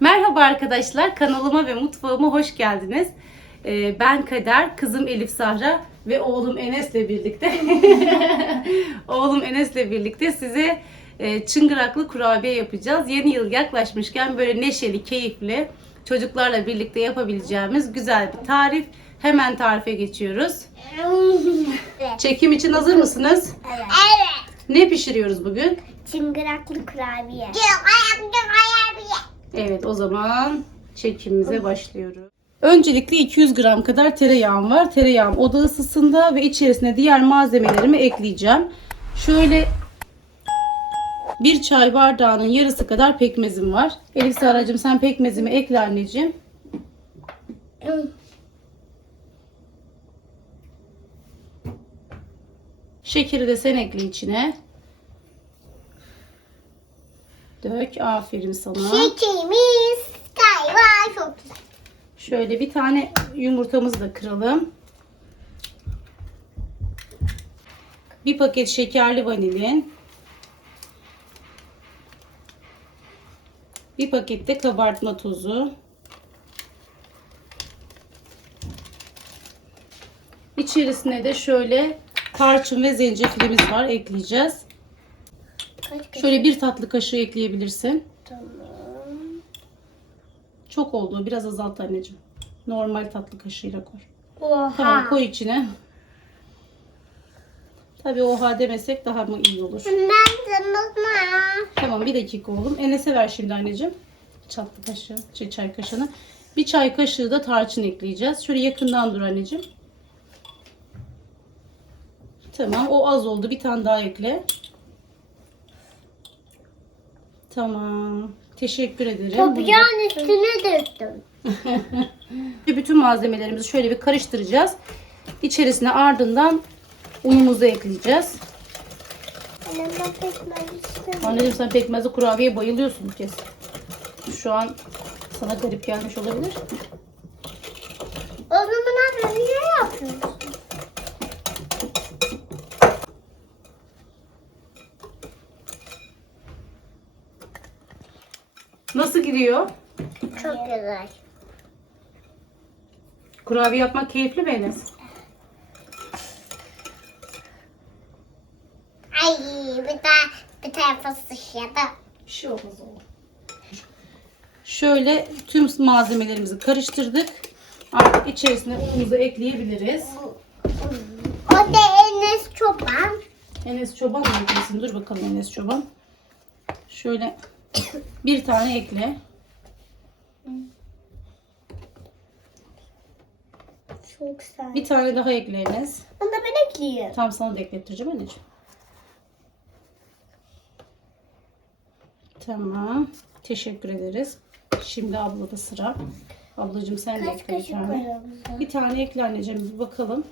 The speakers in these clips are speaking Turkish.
Merhaba arkadaşlar, kanalıma ve mutfağıma hoş geldiniz. Ee, Ben Kader, kızım Elif Sahra ve oğlum Enes'le birlikte oğlum Enes'le birlikte size e, çıngıraklı kurabiye yapacağız. Yeni yıl yaklaşmışken böyle neşeli, keyifli çocuklarla birlikte yapabileceğimiz güzel bir tarif. Hemen tarife geçiyoruz. Evet. Çekim için hazır mısınız? Evet. Ne pişiriyoruz bugün? Çıngıraklı kurabiye. Evet o zaman çekimimize başlıyoruz. Öncelikle 200 gram kadar tereyağım var. Tereyağım oda ısısında ve içerisine diğer malzemelerimi ekleyeceğim. Şöyle bir çay bardağının yarısı kadar pekmezim var. Elif Saracığım sen pekmezimi ekle anneciğim. Şekeri de sen ekle içine. Dök. Aferin sana. Şekerimiz galiba çok güzel. Şöyle bir tane yumurtamızı da kıralım. Bir paket şekerli vanilin. Bir paket de kabartma tozu. İçerisine de şöyle tarçın ve zencefilimiz var ekleyeceğiz. Kaç? Şöyle bir tatlı kaşığı ekleyebilirsin. Tamam. Çok oldu. Biraz azalt anneciğim. Normal tatlı kaşığıyla koy. Oha. Tamam koy içine. Tabii oha demesek daha mı iyi olur? Ben. Tamam bir dakika oğlum. Enes'e ver şimdi anneciğim. Çatlı kaşığı, şey, çay kaşığını. Bir çay kaşığı da tarçın ekleyeceğiz. Şöyle yakından dur anneciğim. Tamam o az oldu. Bir tane daha ekle. Tamam. Teşekkür ederim. Toprağın üstüne döktüm. Bütün malzemelerimizi şöyle bir karıştıracağız. İçerisine ardından unumuzu ekleyeceğiz. Annem ben pekmez istemiyorum. Anneciğim sen pekmezli kurabiyeye bayılıyorsun kez. Şu an sana garip gelmiş olabilir. O zaman abi niye yapıyorsun? Nasıl gidiyor? Çok güzel. Kurabiye yapmak keyifli mi Enes? Ay bir daha bir tarafa sıçradı. Bir şey olmaz oğlum. Şöyle tüm malzemelerimizi karıştırdık. Artık içerisine unumuzu ekleyebiliriz. O da Enes Çoban. Enes Çoban mı eklesin? Dur bakalım Enes Çoban. Şöyle bir tane ekle. Çok güzel. Bir tane daha ekle Enes. Onu da ben ekleyeyim. Tam sana da eklettireceğim anneciğim. Tamam. Teşekkür ederiz. Şimdi ablada sıra. Ablacığım sen de Kaç ekle bir kaşık tane. koyalım? Bir tane ekle anneciğim bir bakalım.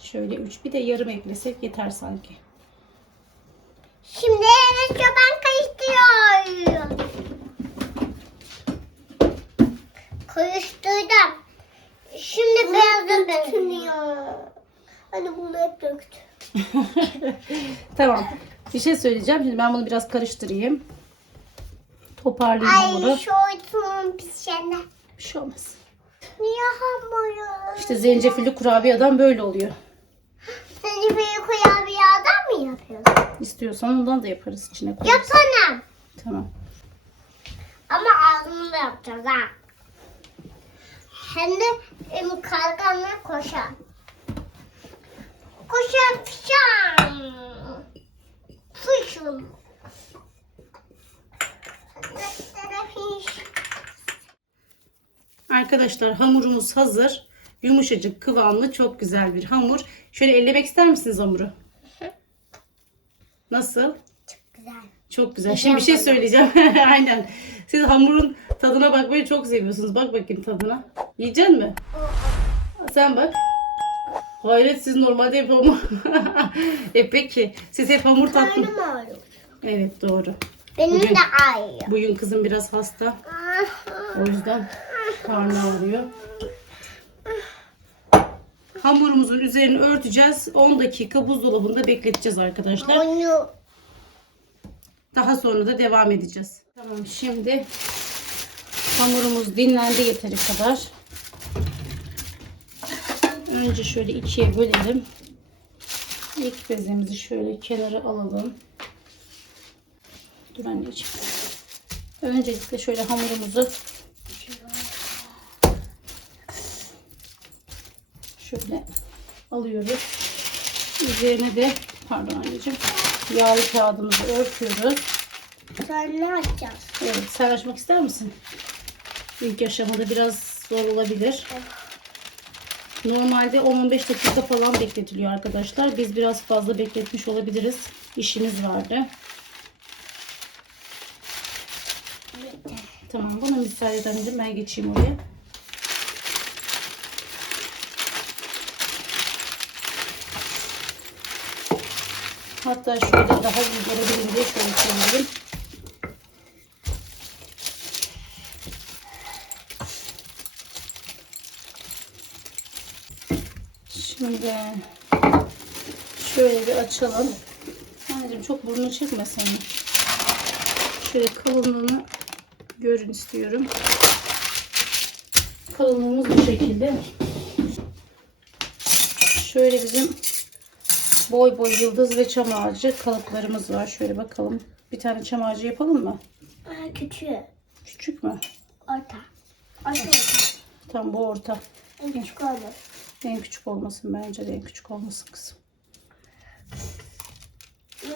Şöyle üç bir de yarım eklesek yeter sanki. Şimdi Enes Çoban Karıştırdım. Şimdi beyazı dökülüyor. Hani bunu hep döktü. tamam. Bir şey söyleyeceğim. Şimdi ben bunu biraz karıştırayım. Toparlayayım hamuru. Ay şu oytunun pişene. Bir şey olmaz. Niye hamuru? İşte zencefilli kurabiyeden böyle oluyor. Seni bir kurabiyadan mı yapıyorsun? İstiyorsan ondan da yaparız içine koyarız. Yapamam. Tamam. Ama ağzını da yapacağız ha. Hem de em, karganla koşar. Koşar fişan. Fışın. Arkadaşlar hamurumuz hazır. Yumuşacık, kıvamlı, çok güzel bir hamur. Şöyle ellemek ister misiniz hamuru? Nasıl? Güzel. Çok güzel. Şimdi bir şey söyleyeceğim. Aynen. Siz hamurun tadına bakmayı çok seviyorsunuz. Bak bakayım tadına. Yiyecek mi? Sen bak. Hayret siz normalde hep hamur. e peki. Siz hep hamur tatlı. Karnım. Evet doğru. Benim Bugün- de ağrıyor. Bugün kızım biraz hasta. O yüzden karnı ağrıyor. Hamurumuzun üzerini örteceğiz. 10 dakika buzdolabında bekleteceğiz arkadaşlar. Daha sonra da devam edeceğiz. Tamam şimdi hamurumuz dinlendi yeteri kadar. Önce şöyle ikiye bölelim. İlk bezemizi şöyle kenara alalım. Dur anneciğim. Öncelikle şöyle hamurumuzu şöyle alıyoruz. Üzerine de pardon anneciğim yağlı kağıdımızı örtüyoruz. Ne açacağız? Evet, sen açmak ister misin? İlk aşamada biraz zor olabilir. Normalde 10-15 dakika falan bekletiliyor arkadaşlar. Biz biraz fazla bekletmiş olabiliriz. İşimiz vardı. Tamam, bana müsaade edin. Ben geçeyim oraya. Hatta şöyle daha iyi görebilirim diye şöyle çevireyim. Şimdi şöyle bir açalım. Anneciğim çok burnunu çekme sen. Şöyle kalınlığını görün istiyorum. Kalınlığımız bu şekilde. Şöyle bizim boy boy yıldız ve çam ağacı kalıplarımız var. Şöyle bakalım. Bir tane çam ağacı yapalım mı? Küçüğü. Küçük mü? Orta. Orta orta. Tam bu orta. En küçük olmaz. En küçük olmasın bence de en küçük olmasın kızım.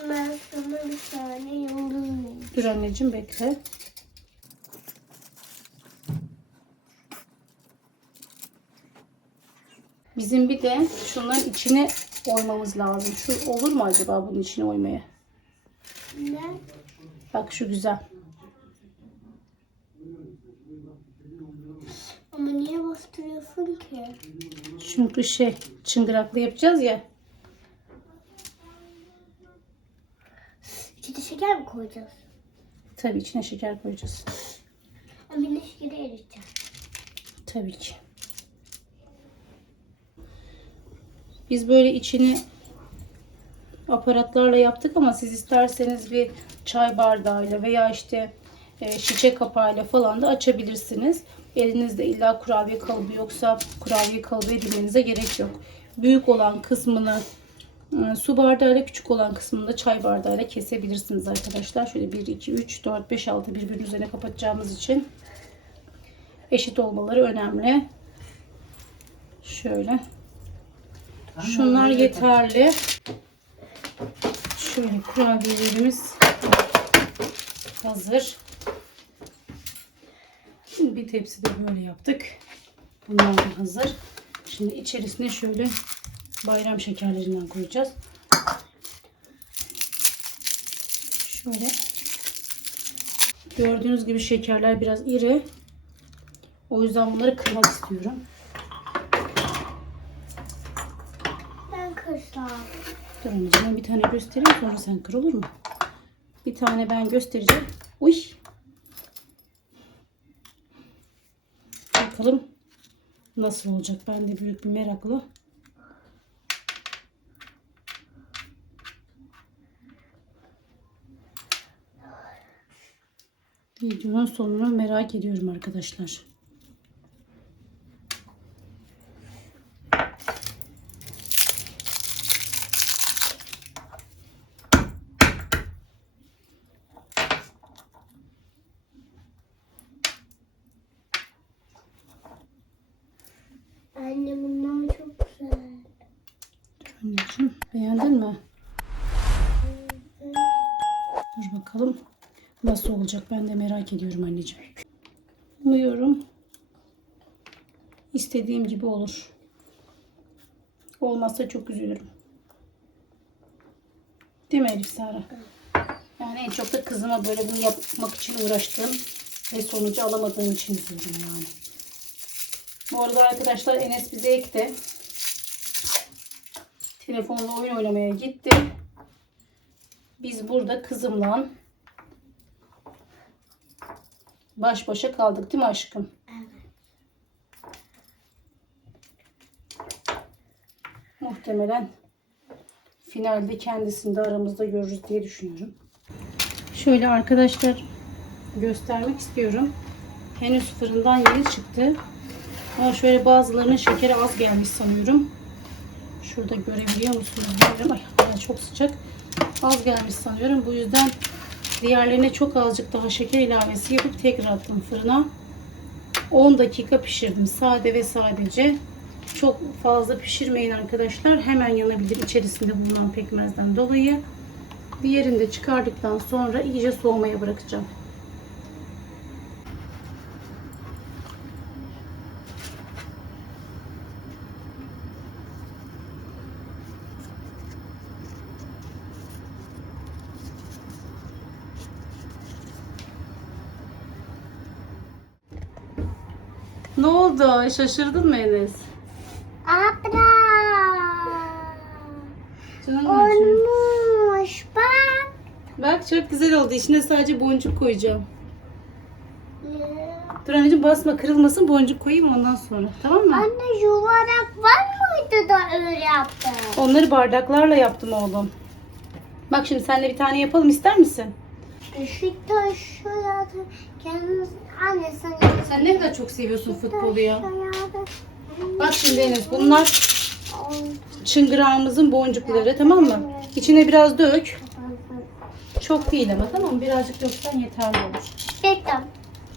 Ben sana bir tane yıldız vereyim. Dur anneciğim bekle. Bizim bir de şunların içine oymamız lazım. Şu olur mu acaba bunun içine oymaya? Ne? Bak şu güzel. Ama niye bastırıyorsun ki? Çünkü şey çıngıraklı yapacağız ya. İçine şeker mi koyacağız? Tabii içine şeker koyacağız. Ama bir de şekeri eriteceğiz. Tabii ki. Biz böyle içini aparatlarla yaptık ama siz isterseniz bir çay bardağıyla veya işte e, şişe kapağıyla falan da açabilirsiniz. Elinizde illa kurabiye kalıbı yoksa kurabiye kalıbı edinmenize gerek yok. Büyük olan kısmını e, su bardağıyla küçük olan kısmını da çay bardağıyla kesebilirsiniz arkadaşlar. Şöyle 1, 2, 3, 4, 5, 6 birbirinin üzerine kapatacağımız için eşit olmaları önemli. Şöyle. Şunlar yeterli. Şöyle kurabiyelerimiz hazır. Şimdi bir tepsi de böyle yaptık. Bunlar da hazır. Şimdi içerisine şöyle bayram şekerlerinden koyacağız. Şöyle gördüğünüz gibi şekerler biraz iri. O yüzden bunları kırmak istiyorum. Ben kırsam. Dur anneciğim ben bir tane göstereyim sonra sen kır olur mu? Bir tane ben göstereceğim. Uy. Bakalım nasıl olacak. Ben de büyük bir merakla. Videonun sonunu merak ediyorum arkadaşlar. Anne bunlar çok güzel. Dur anneciğim beğendin mi? Dur bakalım nasıl olacak ben de merak ediyorum anneciğim. Umuyorum istediğim gibi olur. Olmazsa çok üzülürüm. Değil mi Elif Sara? Yani en çok da kızıma böyle bunu yapmak için uğraştığım ve sonucu alamadığım için üzüldüm yani. Bu arada arkadaşlar Enes bize ekti. Telefonla oyun oynamaya gitti. Biz burada kızımla baş başa kaldık değil mi aşkım? Muhtemelen finalde kendisini de aramızda görürüz diye düşünüyorum. Şöyle arkadaşlar göstermek istiyorum. Henüz fırından yeni çıktı. Ama şöyle bazılarının şekeri az gelmiş sanıyorum. Şurada görebiliyor musunuz bilmiyorum. Ay çok sıcak. Az gelmiş sanıyorum. Bu yüzden diğerlerine çok azıcık daha şeker ilavesi yapıp tekrar attım fırına. 10 dakika pişirdim. Sade ve sadece. Çok fazla pişirmeyin arkadaşlar. Hemen yanabilir içerisinde bulunan pekmezden dolayı. Diğerini de çıkardıktan sonra iyice soğumaya bırakacağım. Ne oldu? Şaşırdın mı Enes? Abla. Canım acıyor. Olmuş bak. Bak çok güzel oldu. İçine sadece boncuk koyacağım. Dur anneciğim basma kırılmasın boncuk koyayım ondan sonra. Tamam mı? Anne yuvarlak var mıydı da öyle yaptı? Onları bardaklarla yaptım oğlum. Bak şimdi seninle bir tane yapalım ister misin? Beşiktaş şurada. Kendiniz anne sen Sen ne kadar çok seviyorsun futbolu ya. Bak şimdi Enes bunlar çıngırağımızın boncukları tamam mı? İçine biraz dök. Çok değil ama tamam mı? Birazcık döksen yeterli olur. Bekle.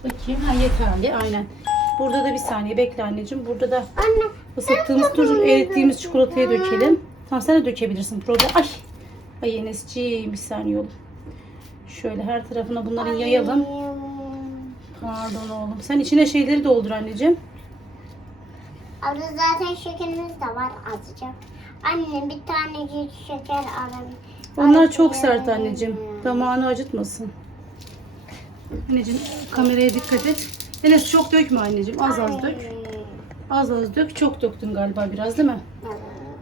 Bakayım ha yeterli aynen. Burada da bir saniye bekle anneciğim. Burada da Anne. ısıttığımız turşu erittiğimiz çikolatayı dökelim. Tamam sen de dökebilirsin problem. Ay. Ay Enes'ciğim bir saniye oğlum. Şöyle her tarafına bunların yayalım. Pardon oğlum. Sen içine şeyleri doldur anneciğim. Abla zaten şekerimiz de var azıcık. Anne bir tanecik şeker alalım. Onlar çok sert anneciğim. Damağını acıtmasın. Anneciğim kameraya dikkat et. Enes çok dökme anneciğim. Az az dök. Az az dök. Çok döktün galiba biraz değil mi?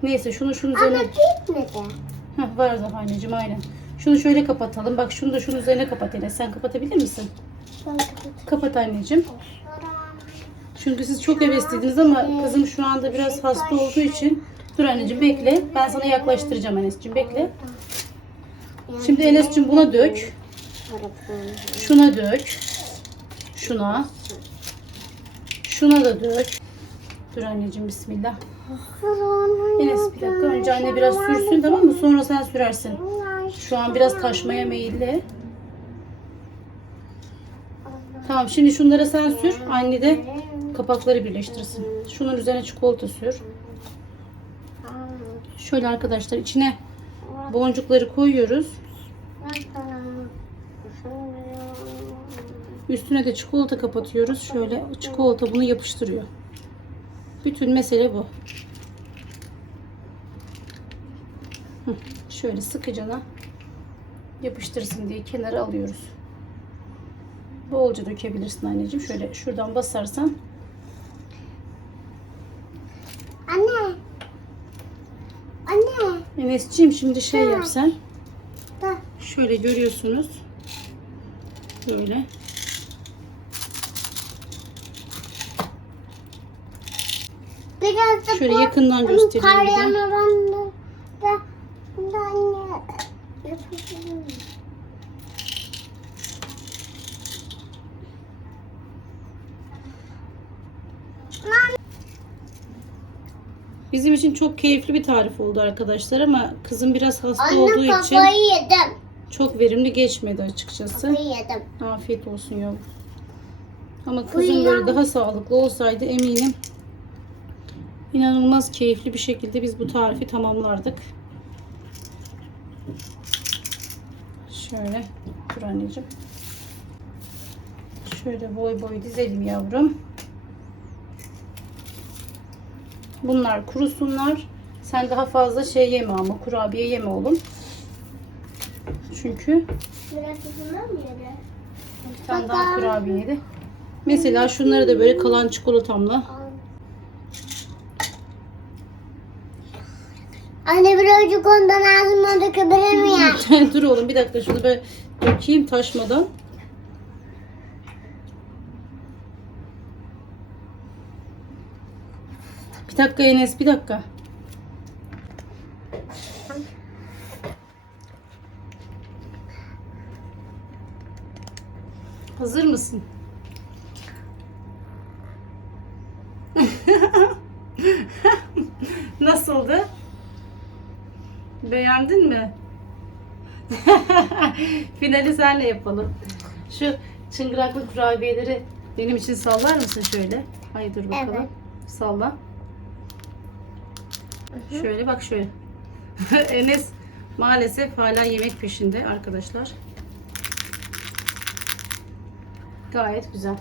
Neyse şunu şunun Ama üzerine... gitmedi. Heh, var daha anneciğim aynen. Şunu şöyle kapatalım. Bak şunu da şunun üzerine kapat Enes. Sen kapatabilir misin? Kapat anneciğim. Çünkü siz çok hevesliydiniz ama kızım şu anda biraz hasta olduğu için. Dur anneciğim bekle. Ben sana yaklaştıracağım Enes'ciğim bekle. Şimdi Enes'ciğim buna dök. Şuna dök. Şuna. Şuna da dök. Dur anneciğim bismillah. Enes bir dakika önce anne biraz sürsün tamam mı? Sonra sen sürersin. Şu an biraz taşmaya meyilli. Tamam şimdi şunlara sen sür. Anne de kapakları birleştirsin. Şunun üzerine çikolata sür. Şöyle arkadaşlar içine boncukları koyuyoruz. Üstüne de çikolata kapatıyoruz. Şöyle çikolata bunu yapıştırıyor. Bütün mesele bu. Şöyle sıkıcana yapıştırsın diye kenara alıyoruz. Bolca dökebilirsin anneciğim. Şöyle şuradan basarsan Anne. Anne. Enes'ciğim şimdi şey yap sen. Da. Şöyle görüyorsunuz. Böyle. Şöyle bu- yakından göstereyim bir de. Da, da. Bizim için çok keyifli bir tarif oldu arkadaşlar ama kızım biraz hasta Anne olduğu için yedim. çok verimli geçmedi açıkçası. Kafayı yedim. Afiyet olsun yavrum. Ama kızım böyle daha sağlıklı olsaydı eminim inanılmaz keyifli bir şekilde biz bu tarifi tamamlardık. Şöyle dur anneciğim. Şöyle boy boy dizelim yavrum. Bunlar kurusunlar. Sen daha fazla şey yeme ama kurabiye yeme oğlum. Çünkü bir tane daha kurabiye yedi. Mesela şunları da böyle kalan çikolatamla Anne birazcık ondan ağzıma dökebilir miyim? Dur oğlum bir dakika şunu böyle dökeyim taşmadan. Bir dakika Enes bir dakika. Hazır mısın? Beğendin mi? Finali senle yapalım. Şu çıngıraklı kurabiyeleri benim için sallar mısın şöyle? Haydi dur bakalım. Evet. Salla. Şöyle bak şöyle. Enes maalesef hala yemek peşinde arkadaşlar. Gayet güzel.